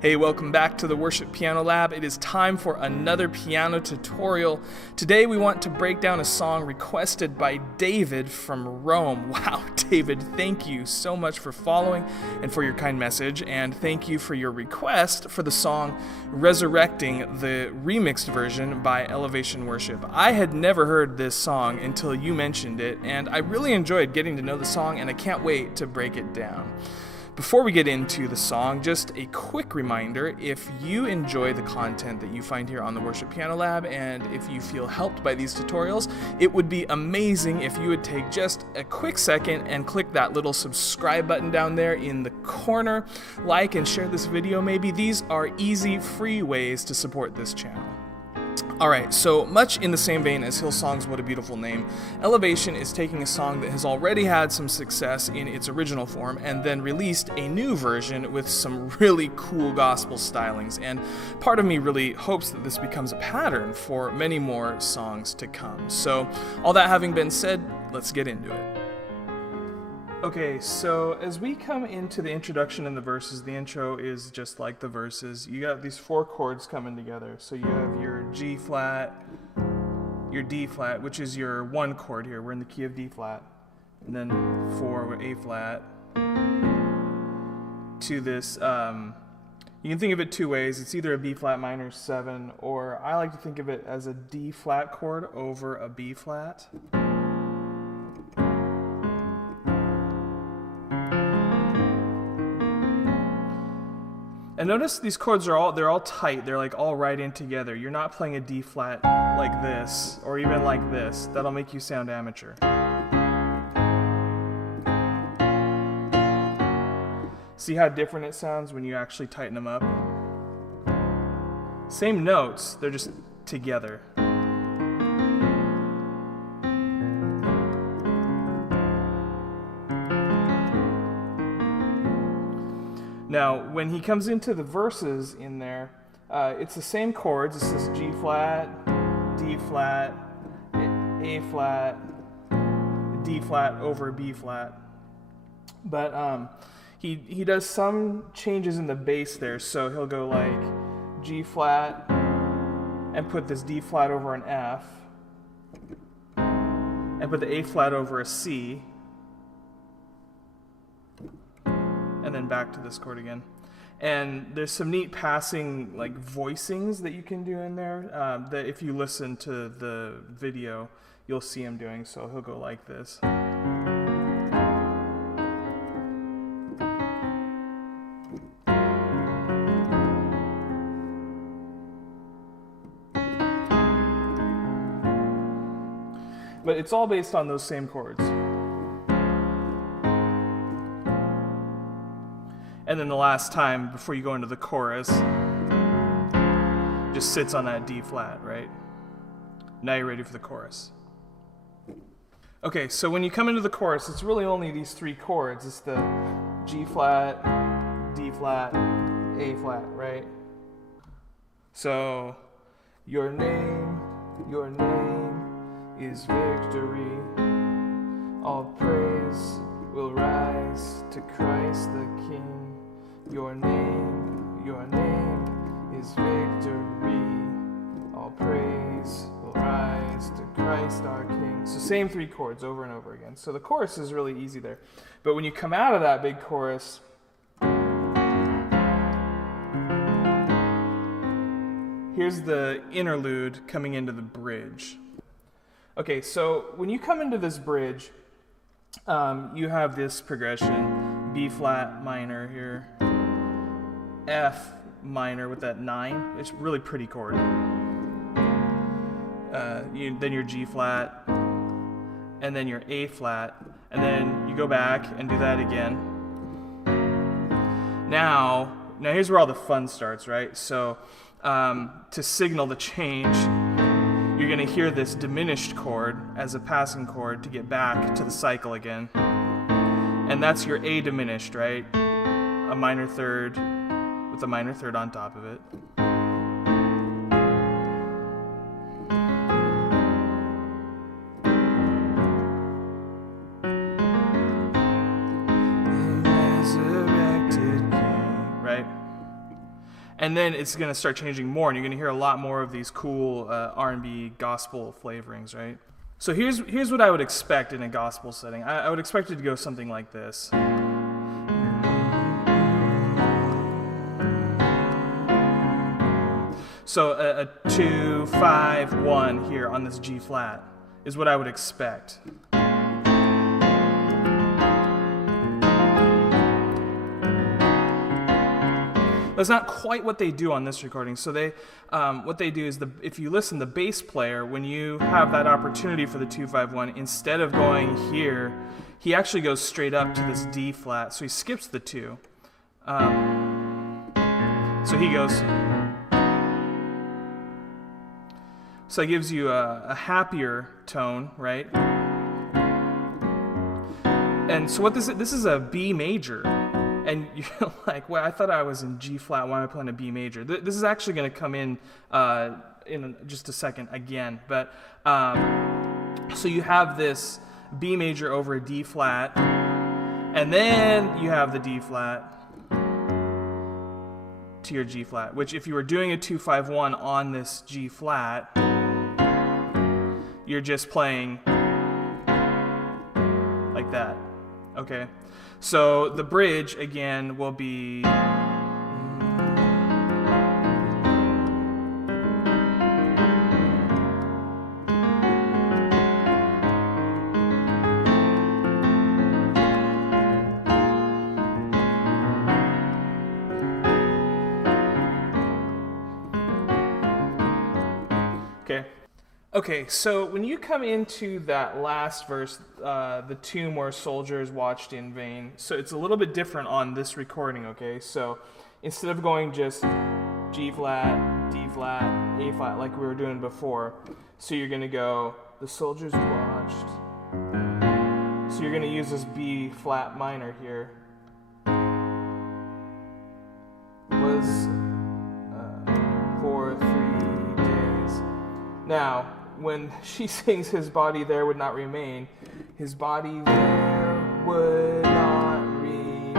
Hey, welcome back to the Worship Piano Lab. It is time for another piano tutorial. Today we want to break down a song requested by David from Rome. Wow, David, thank you so much for following and for your kind message, and thank you for your request for the song Resurrecting, the remixed version by Elevation Worship. I had never heard this song until you mentioned it, and I really enjoyed getting to know the song, and I can't wait to break it down. Before we get into the song, just a quick reminder, if you enjoy the content that you find here on the Worship Piano Lab, and if you feel helped by these tutorials, it would be amazing if you would take just a quick second and click that little subscribe button down there in the corner, like and share this video maybe. These are easy, free ways to support this channel. Alright, so much in the same vein as Hillsong's What a Beautiful Name, Elevation is taking a song that has already had some success in its original form and then released a new version with some really cool gospel stylings, and part of me really hopes that this becomes a pattern for many more songs to come. So, all that having been said, let's get into it. Okay, so as we come into the introduction and the verses, the intro is just like the verses. You got these four chords coming together. So you have your G flat, your D flat, which is your one chord here. We're in the key of D flat. And then four with A flat. To this, you can think of it two ways. It's either a B flat minor 7, or I like to think of it as a D flat chord over a B flat. And notice these chords they're all tight. They're like all right in together. You're not playing a D flat like this or even like this. That'll make you sound amateur. See how different it sounds when you actually tighten them up? Same notes, they're just together. Now, when he comes into the verses in there, it's the same chords. It's this G flat, D flat, A flat, D flat over B flat. But he does some changes in the bass there. So he'll go like G flat and put this D flat over an F, and put the A flat over a C, and then back to this chord again. And there's some neat passing like voicings that you can do in there that if you listen to the video, you'll see him doing. So he'll go like this. But it's all based on those same chords. And then the last time, before you go into the chorus, just sits on that D flat, right? Now you're ready for the chorus. Okay, so when you come into the chorus, it's really only these three chords. It's the G flat, D flat, A flat, right? So, your name is victory. All praise will rise to Christ the King. Your name is victory. All praise will rise to Christ our King. So same three chords over and over again. So the chorus is really easy there. But when you come out of that big chorus, here's the interlude coming into the bridge. Okay, so when you come into this bridge, you have this progression, B flat minor here, F minor with that 9. It's a really pretty chord. Then your G flat, and then your A flat, and then you go back and do that again. Now here's where all the fun starts, right? So to signal the change, you're going to hear this diminished chord as a passing chord to get back to the cycle again. And that's your A diminished, right? A minor third with a minor third on top of it. The resurrected King, right? And then it's going to start changing more, and you're going to hear a lot more of these cool R&B gospel flavorings, right? So here's what I would expect in a gospel setting. I would expect it to go something like this. So a 2, 5, 1 here on this G flat is what I would expect. That's not quite what they do on this recording. So what they do is, if you listen, the bass player, when you have that opportunity for the 2-5-1, instead of going here, he actually goes straight up to this D flat. So he skips the 2. So he goes. So it gives you a happier tone, right? And so what this is a B major. And you're like, well, I thought I was in G flat. Why am I playing a B major? This is actually going to come in just a second again. But so you have this B major over a D flat, and then you have the D flat to your G flat. Which, if you were doing a 2-5-1 on this G flat, you're just playing like that. Okay. So the bridge, again, will be... Okay, so when you come into that last verse, the tomb where soldiers watched in vain, so it's a little bit different on this recording, okay? So instead of going just G flat, D flat, A flat like we were doing before, so you're going to go, the soldiers watched. So you're going to use this B flat minor here. Was for 3 days. Now, when she sings his body there would not remain, his body there would not remain.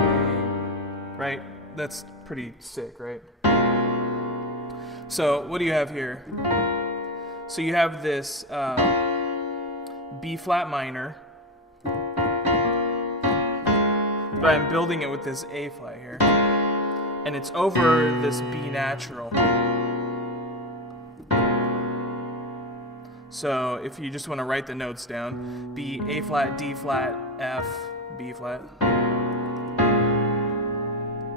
Right? That's pretty sick, right? So what do you have here? So you have this B flat minor, but I'm building it with this A flat here, and it's over this B natural. So if you just want to write the notes down, B, A flat, D flat, F, B flat,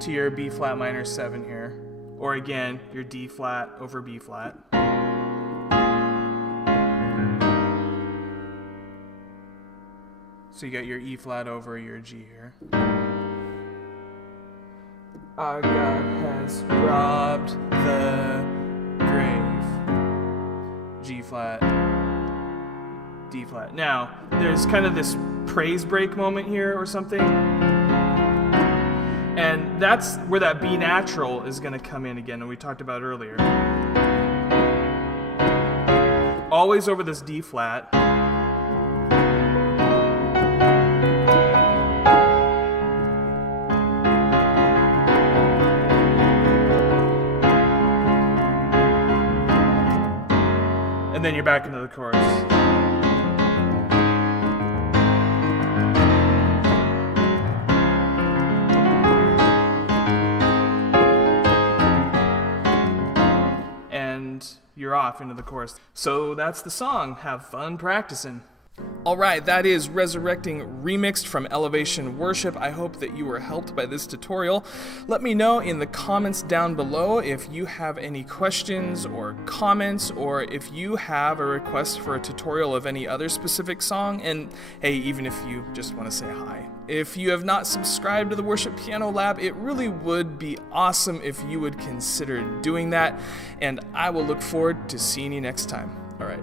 to your B flat minor 7 here, or again, your D flat over B flat. So you got your E flat over your G here. Our God has robbed the grave. G flat, D flat. Now, there's kind of this praise break moment here or something. And that's where that B natural is going to come in again, and we talked about earlier. Always over this D flat. And then you're back into the chorus. And you're off into the chorus. So that's the song. Have fun practicing. All right, that is Resurrecting Remixed from Elevation Worship. I hope that you were helped by this tutorial. Let me know in the comments down below if you have any questions or comments, or if you have a request for a tutorial of any other specific song, and hey, even if you just want to say hi. If you have not subscribed to the Worship Piano Lab, it really would be awesome if you would consider doing that, and I will look forward to seeing you next time. All right.